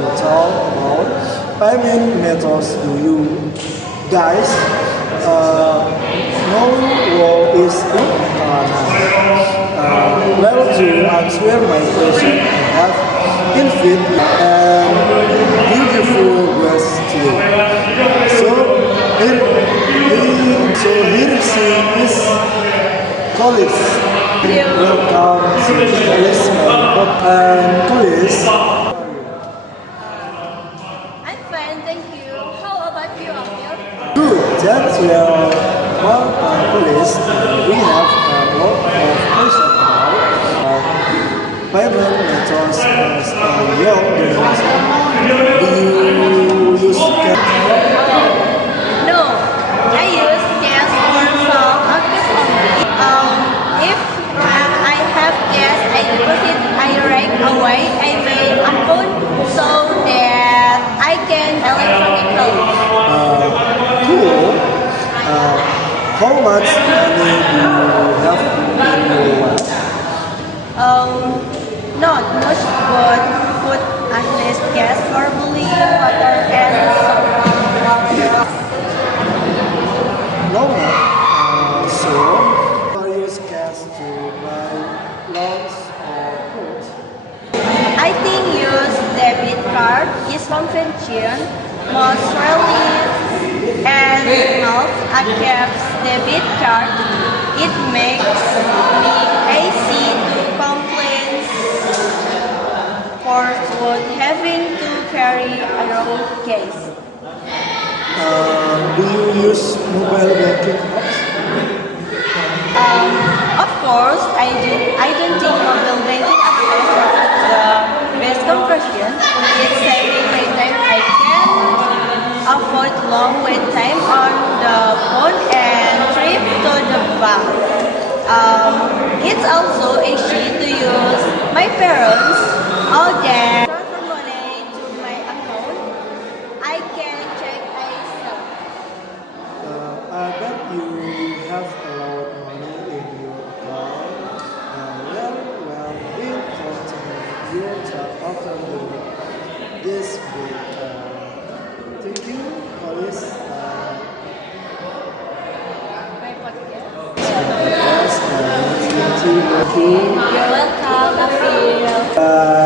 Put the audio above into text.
to talk about payment methods. Do you guys know what is it? Well, to answer my question, I have infinite and beautiful question. So here she is, College. Welcome to College and College. I'm fine, thank you. How about you, Akil? Good, that's well. Well, College, we have a lot of questions about payment methods as a young generation. Do you use cash? No, I use cash for some of the only. If I have cash, I deposit, I right away, I make account so that I can electronical. Cool. How much money do you have in your wallet? Not much, but put at least gas for bullying, water, and soap. No, so I use cash to buy loans or goods. I think use debit card is convenient, most rarely and most accepts debit card. It makes me easy to complain for what having to carry around case. Do you use mobile banking apps? Of course, I do. I don't think mobile banking access is the best conversion. It's saving my time. I can avoid long wait time on the phone and trip to the bank. It's also easy to use. My parents all their transfer money to my account. I can check myself. I bet you have a lot of money in your account. Well, we'll continue your chat after this break. Thank you, Alice. My podcast. Podcast and thank you. You're welcome, Afil. Bye.